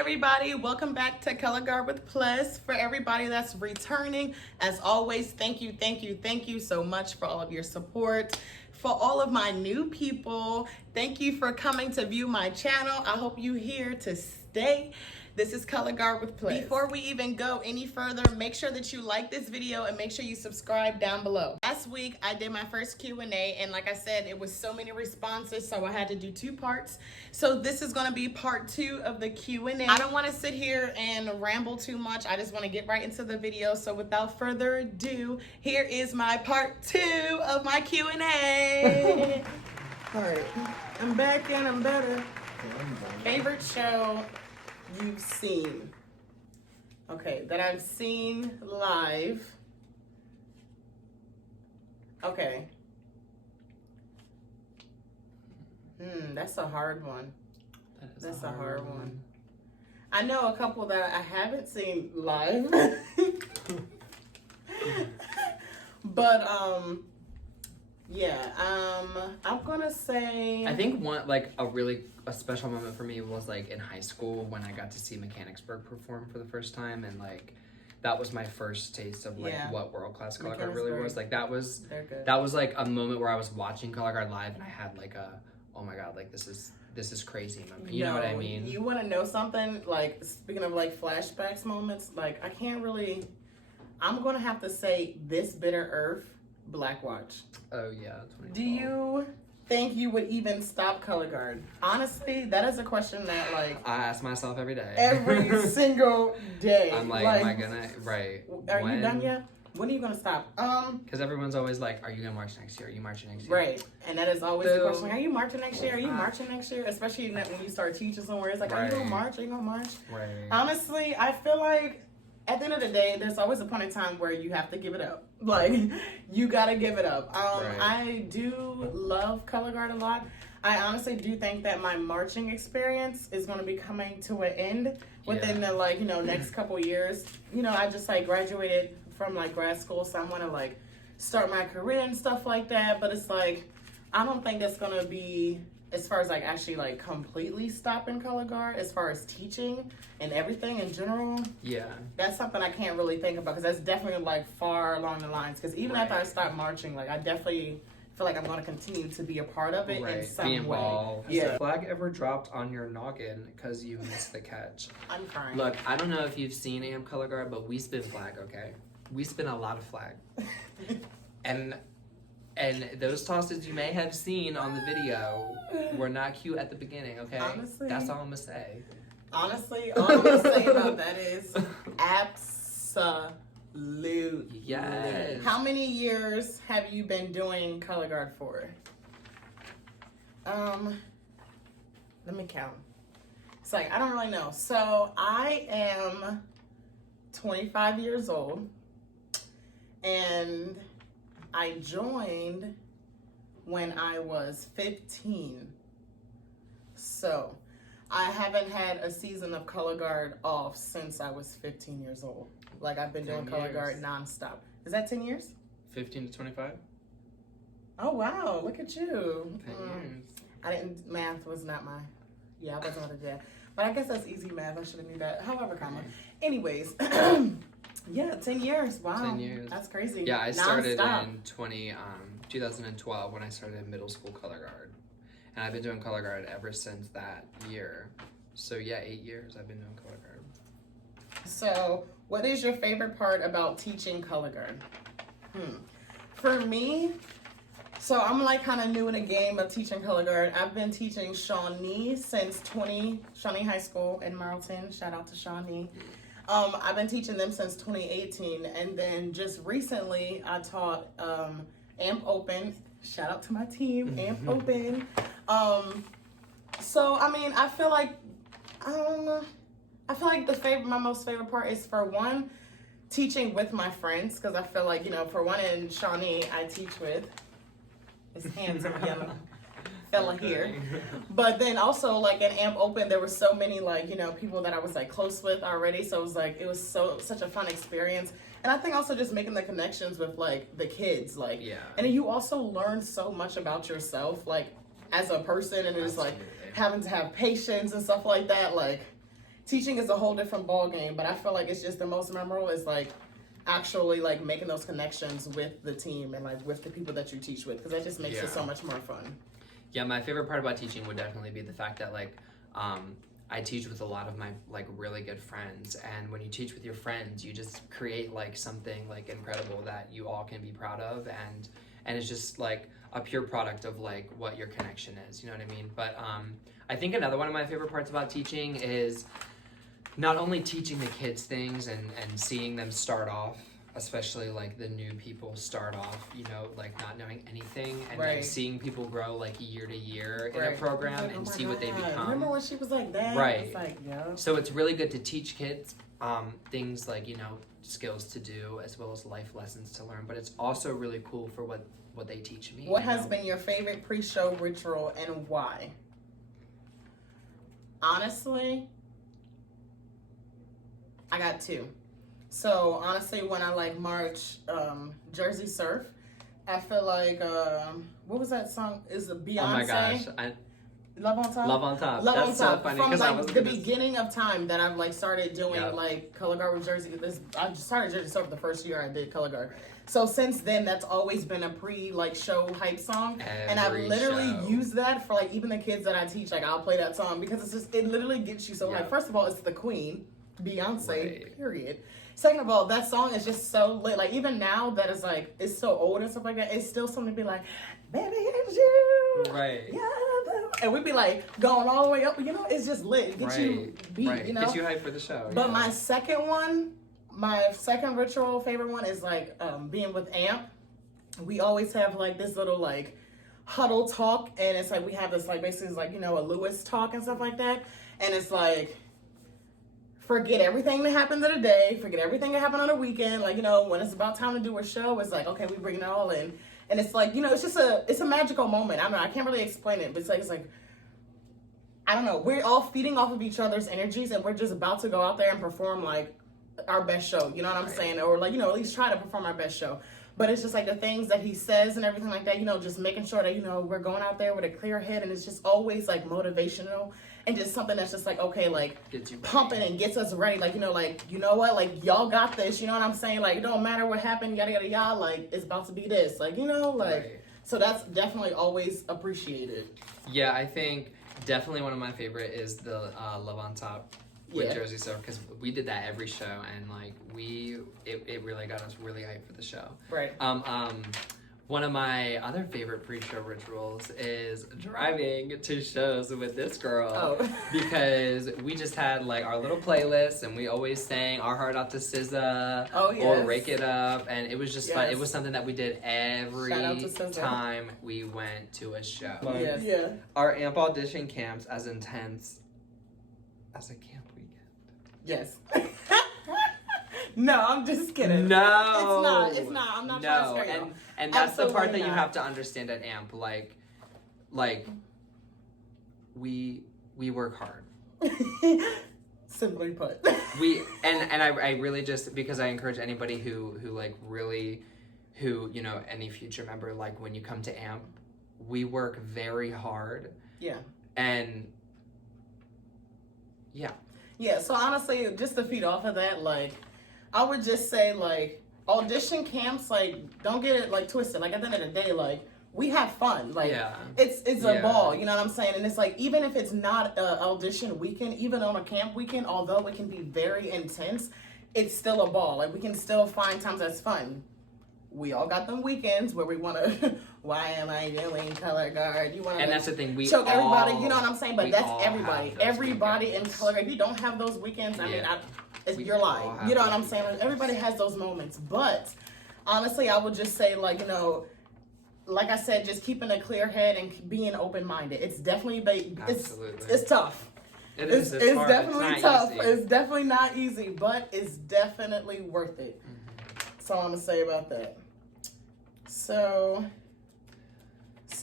everybody, welcome back to Color Guard with Plus. For everybody that's returning, as always, thank you so much for all of your support. For all of my new people, thank you for coming to view my channel. I hope you're here to stay. This is Color Guard with Plus. Before we even go any further, make sure that you like this video and make sure you subscribe down below. Last week, I did my first Q&A, and like I said, it was so many responses, so I had to do 2 parts. So this is gonna be part 2 of the Q&A. I don't wanna sit here and ramble too much. I just wanna get right into the video. So without further ado, here is my part 2 of my Q&A. All right, I'm back and I'm better. Favorite show you've seen? Okay, that I've seen live. Okay. That's a hard one. That's a hard one. I know a couple that I haven't seen live. But yeah, I'm gonna say, I think one, like a special moment for me was like in high school when I got to see Mechanicsburg perform for the first time, and like that was my first taste of like what world class color guard really was. Like that was like a moment where I was watching color guard live and I had like a, oh my god, like this is crazy moment. You know what I mean? You want to know something? Like, speaking of like flashbacks moments, like I'm gonna have to say This Bitter Earth, Black Watch. Oh yeah. Do you think you would even stop color guard? Honestly, that is a question that like I ask myself every day. Every single day. I'm like, am I gonna Are you done yet? When are you gonna stop? Because everyone's always like, are you gonna march next year? Are you marching next year? Right. And that is always the question. Are you marching next year? Are you marching next year? Especially when you start teaching somewhere. It's like, are you gonna march? Are you gonna march? Right. Honestly, I feel like at the end of the day, there's always a point in time where you have to give it up. Like, you gotta give it up. I do love color guard a lot. I honestly do think that my marching experience is going to be coming to an end within the next couple years. I just like graduated from like grad school, so I want to like start my career and stuff like that. But it's like, I don't think that's going to be, as far as like actually like completely stopping color guard, as far as teaching and everything in general. Yeah, that's something I can't really think about, because that's definitely like far along the lines. Because even after I start marching, like I definitely feel like I'm going to continue to be a part of it in some way. Has the flag ever dropped on your noggin because you missed the catch? I'm crying. Look, I don't know if you've seen AM Color Guard, but we spin flag, okay? We spin a lot of flag. And those tosses you may have seen on the video were not cute at the beginning, okay? Honestly, that's all I'm gonna say. Honestly, all I'm gonna say about that is absolutely. Yes. How many years have you been doing color guard for? Let me count. It's like, I don't really know. So I am 25 years old, and I joined when I was 15. So I haven't had a season of color guard off since I was 15 years old. Like, I've been doing color guard nonstop. Is that 10 years? 15 to 25? Oh, wow. Look at you. 10 years. Math was not my, I wasn't going to do that. But I guess that's easy math. I should have knew that. However, anyways, yeah, 10 years. Wow. 10 years. That's crazy. Yeah, I started in 2012 when I started middle school color guard. And I've been doing color guard ever since that year. So yeah, 8 years I've been doing color guard. So what is your favorite part about teaching color guard? For me, so I'm like kind of new in the game of teaching color guard. I've been teaching Shawnee since Shawnee High School in Marlton. Shout out to Shawnee. I've been teaching them since 2018, and then just recently I taught AMP Open. Shout out to my team, AMP Open. So I mean, I feel like my most favorite part is, for one, teaching with my friends, because I feel like, for one, in Shawnee I teach with this handsome young fella here. But then also, like, in AMP Open, there were so many, like, people that I was like close with already. So it was such a fun experience. And I think also just making the connections with like the kids, like, and then you also learn so much about yourself, like, as a person, and it's like having to have patience and stuff like that. Like, teaching is a whole different ball game, but I feel like it's just the most memorable is like actually like making those connections with the team and like with the people that you teach with, because that just makes it so much more fun. Yeah, my favorite part about teaching would definitely be the fact that like I teach with a lot of my like really good friends, and when you teach with your friends, you just create like something like incredible that you all can be proud of, and it's just like a pure product of like what your connection is, you know what I mean? But I think another one of my favorite parts about teaching is not only teaching the kids things and seeing them start off, especially like the new people start off, you know, like not knowing anything, and then seeing people grow like year to year in a program and see what they become. Remember when she was like that? Right. It's like, So it's really good to teach kids things like, you know, skills to do as well as life lessons to learn, but it's also really cool for what they teach me. What has been your favorite pre-show ritual and why? Honestly, I got two. So honestly, when I like march Jersey Surf, I feel like what was that song? Is it Beyonce? Oh my gosh, Love on Top. Love on Top. Love That's on Top. So funny, from like the beginning of time that I've like started doing like color guard with Jersey. I started Jersey Surf the first year I did color guard. So since then, that's always been a like show hype song, and I've literally used that for like even the kids that I teach. Like I'll play that song because it's just it literally gets you so hype. First of all, it's the Queen, Beyonce. Period. Second of all, that song is just so lit. Like even now that it's like it's so old and stuff like that, it's still something to be like, baby, it's you. Right. Yeah. And we'd be like going all the way up. You know, it's just lit. It gets you beat. You know, gets you hyped for the show. But my second ritual favorite one is like being with AMP. We always have like this little like huddle talk, and it's like we have this like basically like, you know, a Lewis talk and stuff like that, and it's like forget everything that happened in the day, forget everything that happened on the weekend. Like, you know, when it's about time to do a show, it's like, okay, we bring it all in. And it's like, you know, it's a magical moment. I don't know, I can't really explain it, but it's like, I don't know, we're all feeding off of each other's energies, and we're just about to go out there and perform like our best show, you know what I'm saying? Or like, you know, at least try to perform our best show. But it's just like the things that he says and everything like that, you know, just making sure that, you know, we're going out there with a clear head, and it's just always like motivational and just something that's just like, okay, like pumping and gets us ready. Like, you know what, like y'all got this, you know what I'm saying? Like, it don't matter what happened, yada, yada, yada, like it's about to be this, like, you know, like, so that's definitely always appreciated. Yeah, I think definitely one of my favorite is the Love on Top with Jersey Surf, because we did that every show, and like it really got us really hyped for the show. Right. One of my other favorite pre-show rituals is driving to shows with this girl, because we just had like our little playlist, and we always sang Our Heart Out to SZA or Rake It Up, and it was just fun. It was something that we did every time we went to a show. Are AMP audition camps as intense as a camp weekend? Yes. No, I'm just kidding. No, it's not. I'm not trying to scare you. And that's the part that you have to understand at AMP. Like we work hard. Simply put. I really just, because I encourage anybody who like really, who, you know, any future member, like when you come to AMP, we work very hard. Yeah. And yeah, so honestly, just to feed off of that, like, I would just say, like, audition camps, like, don't get it, like, twisted. Like, at the end of the day, like, we have fun. Like, it's a ball, you know what I'm saying? And it's like, even if it's not an audition weekend, even on a camp weekend, although it can be very intense, it's still a ball. Like, we can still find times that's fun. We all got them weekends where we want to, why am I doing color guard? You want to, and that's the thing, we choke all, everybody, you know what I'm saying? But that's everybody. Everybody in color guard. If you don't have those weekends, I mean, you're lying. You know what I'm saying? Like, everybody has those moments. But honestly, I would just say, like, you know, like I said, just keeping a clear head and being open-minded. It's definitely, it's tough. It's definitely tough. It's definitely not easy, but it's definitely worth it. That's all I'm gonna say about that. So,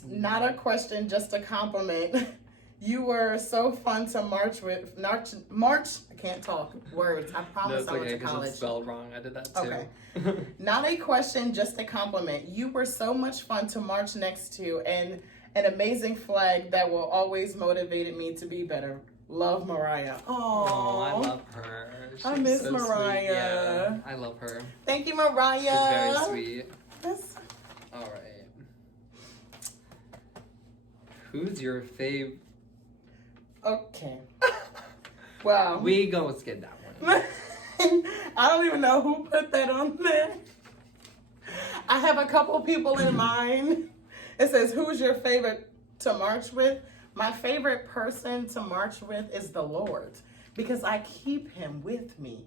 not a question, just a compliment. You were so fun to march with. March. I can't talk words. I promise I went to college. It's spelled wrong. I did that too. Okay. Not a question, just a compliment. You were so much fun to march next to, and an amazing flag that will always motivate me to be better. Love Mariah. Oh, I love her. I miss so Mariah. Sweet. Yeah, I love her. Thank you, Mariah. She's very sweet. Yes. All right. Who's your fave? Okay. Wow. We gonna skip that one. I don't even know who put that on there. I have a couple people in mind. It says, who's your favorite to march with? My favorite person to march with is the Lord, because I keep him with me.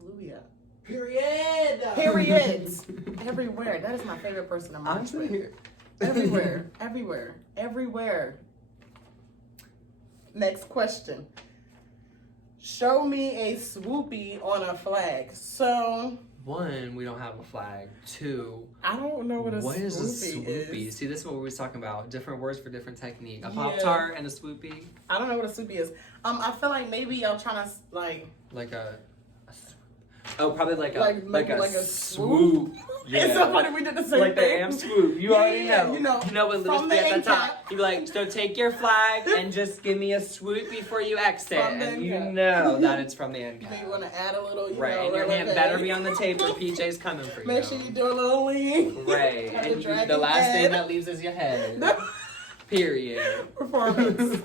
Hallelujah. Period. Everywhere. That is my favorite person to march with. Here. Everywhere. Next question. Show me a swoopy on a flag. So, 1, we don't have a flag. 2, I don't know what a what swoopy is a swoopy? is. See, this is what we was talking about. Different words for different technique. A Pop-Tart and a swoopy. I don't know what a swoopy is. I feel like maybe y'all trying to Like a oh, probably like a swoop. Yeah. It's so funny we did the same like thing. the AM swoop. You already know. You know what Louis from be the at end the top. cap. You'd be like, so take your flag and just give me a swoop before you exit. From the And end you cap. know that it's from the end cap. Then you want to add a little, Right, and your hand better be on the tape or PJ's coming for you. Make sure you do a little lean. Right, Have and to drag the your last head. thing that leaves is your head. Period. Performance.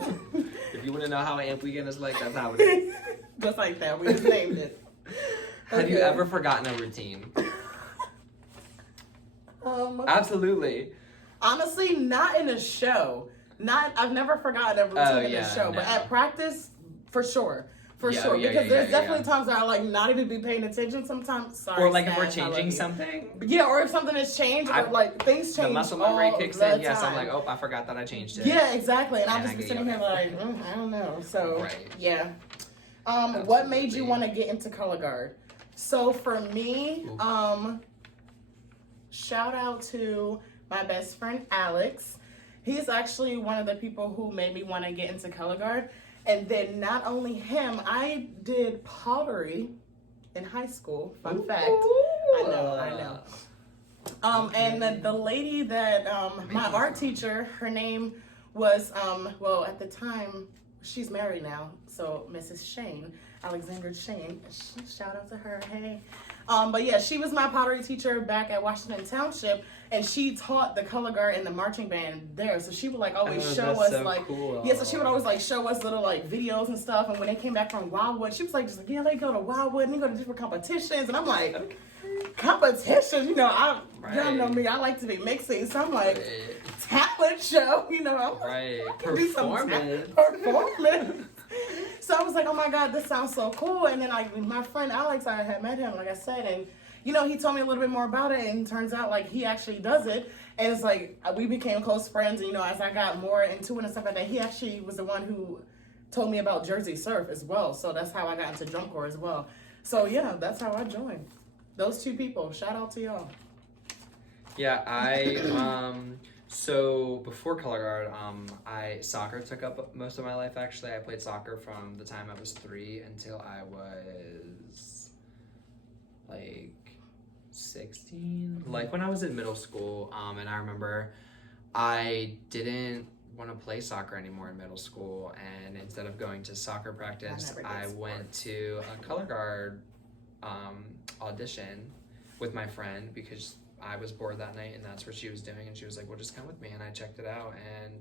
If you want to know how Amp Weekend is like, that's how it is. Just like that. We just named it. Have you Okay. ever forgotten a routine? Absolutely. Honestly, not in a show. I've never forgotten a routine in a show, but at practice, for sure. Because there's definitely times that I like not even be paying attention sometimes. Sorry, Or like if Stan, we're I love changing you. something. Yeah, or if something has changed, or like things change. The muscle all memory kicks the in. Yes, I'm time. like, oh, I forgot that I changed it. Yeah, exactly. And I'll And just I be get sitting here yelled like, I don't know. So, Right. yeah. What made you want to get into color guard? So for me, shout out to my best friend Alex. He's actually one of the people who made me want to get into color guard. And then not only him, I did pottery in high school. Fun fact. I know. And the lady that my art teacher, her name was well, at the time, she's married now, so Mrs. Shane, Alexandra Shane. Shout out to her. Hey. But yeah, she was my pottery teacher back at Washington Township, and she taught the color guard and the marching band there. So she would like always show us so like, cool. yeah. So she would always like show us little like videos and stuff. And when they came back from Wildwood, she was like, yeah, they go to Wildwood and they go to different competitions. And I'm like, okay. Competitions, y'all know me. I like to be mixing. So I'm like, talent show, I'm right. Performance. So I was like, oh my God, this sounds so cool. And then my friend Alex, I had met him, like I said, and he told me a little bit more about it, and it turns out like he actually does it. And it's like we became close friends, and as I got more into it and stuff like that, he actually was the one who told me about Jersey Surf as well. So that's how I got into drum corps as well. So yeah, that's how I joined. Those two people. Shout out to y'all. Yeah, so before color guard, soccer took up most of my life. Actually, I played soccer from the time I was 3 until I was like 16. Like when I was in middle school, and I remember I didn't want to play soccer anymore in middle school, and instead of going to soccer practice, I went to a color guard audition with my friend because I was bored that night, and that's what she was doing, and she was like, well, just come with me, and I checked it out, and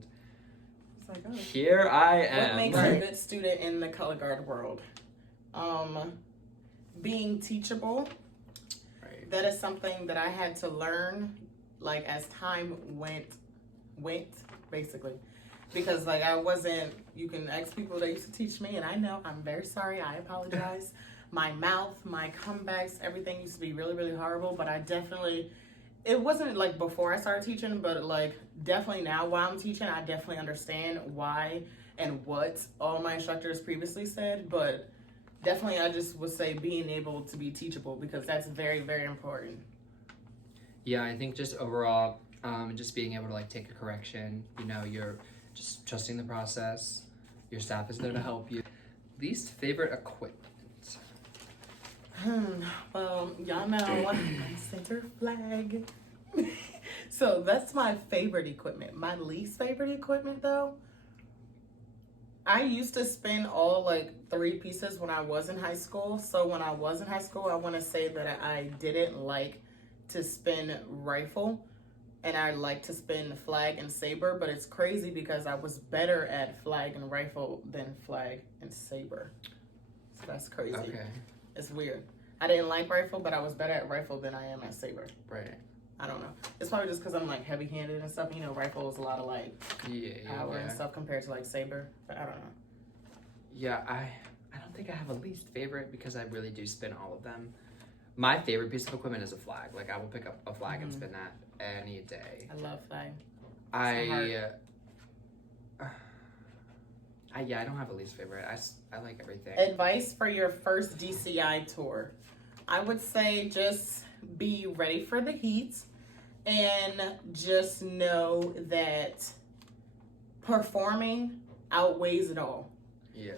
it's like, oh. Here I am. What makes a good student in the color guard world? Being teachable. Right. That is something that I had to learn, like, as time went, basically. Because, like, you can ask people that used to teach me, and I know, I'm very sorry, I apologize. My mouth, my comebacks, everything used to be really, really horrible, but it wasn't like before I started teaching, but like definitely now while I'm teaching, I definitely understand why and what all my instructors previously said, but definitely I just would say being able to be teachable, because that's very, very important. Yeah, I think just overall, just being able to like take a correction, you're just trusting the process, your staff is there to help you. Least favorite equipment? Well, y'all know my center flag. So that's my favorite equipment. My least favorite equipment, though, I used to spin all like 3 pieces when I was in high school. So when I was in high school, I want to say that I didn't like to spin rifle, and I like to spin flag and saber, but it's crazy because I was better at flag and rifle than flag and saber. So that's crazy. Okay. It's weird. I didn't like rifle, but I was better at rifle than I am at saber. Right. I don't know. It's probably just because I'm like heavy-handed and stuff. You know, rifle is a lot of like power and stuff compared to like saber. But I don't know. Yeah, I don't think I have a least favorite because I really do spin all of them. My favorite piece of equipment is a flag. Like I will pick up a flag and spin that any day. I love flag. I don't have a least favorite. I like everything. Advice for your first DCI tour. I would say just be ready for the heat and just know that performing outweighs it all. Yeah.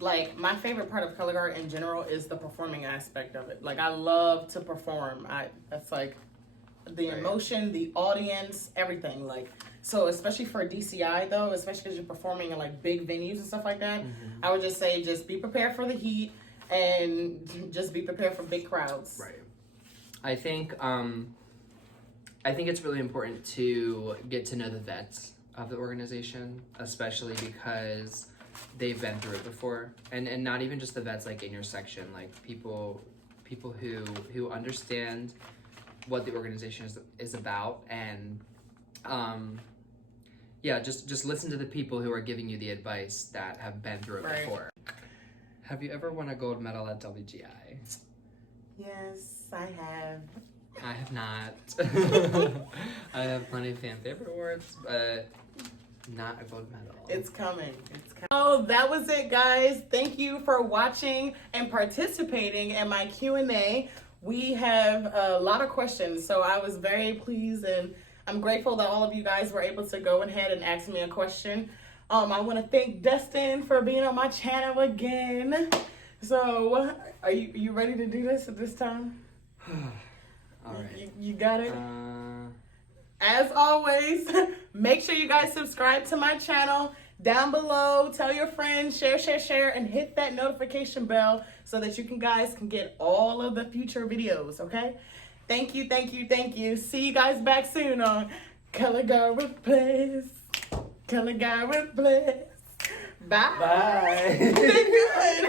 Like, my favorite part of color guard in general is the performing aspect of it. Like, I love to perform. That's like the emotion, the audience, everything. Like, so especially for DCI though, especially because you're performing in like big venues and stuff like that, I would just say just be prepared for the heat and just be prepared for big crowds. Right. I think it's really important to get to know the vets of the organization, especially because they've been through it before, and not even just the vets like in your section, like people who understand what the organization is about, and just listen to the people who are giving you the advice that have been through it before. Have you ever won a gold medal at WGI? Yes, I have. I have not. I have plenty of fan favorite awards, but not a gold medal. It's coming. It's coming. Oh, that was it, guys. Thank you for watching and participating in my Q&A. We have a lot of questions, so I was very pleased, and I'm grateful that all of you guys were able to go ahead and ask me a question. I want to thank Dustin for being on my channel again. So, are you ready to do this at this time? All right. You got it? As always, make sure you guys subscribe to my channel down below. Tell your friends, share, and hit that notification bell so that you guys can get all of the future videos, okay? Thank you. See you guys back soon on Color Guard with Bliss. Color Guard with Bliss. Bye. Bye. Good. Bye.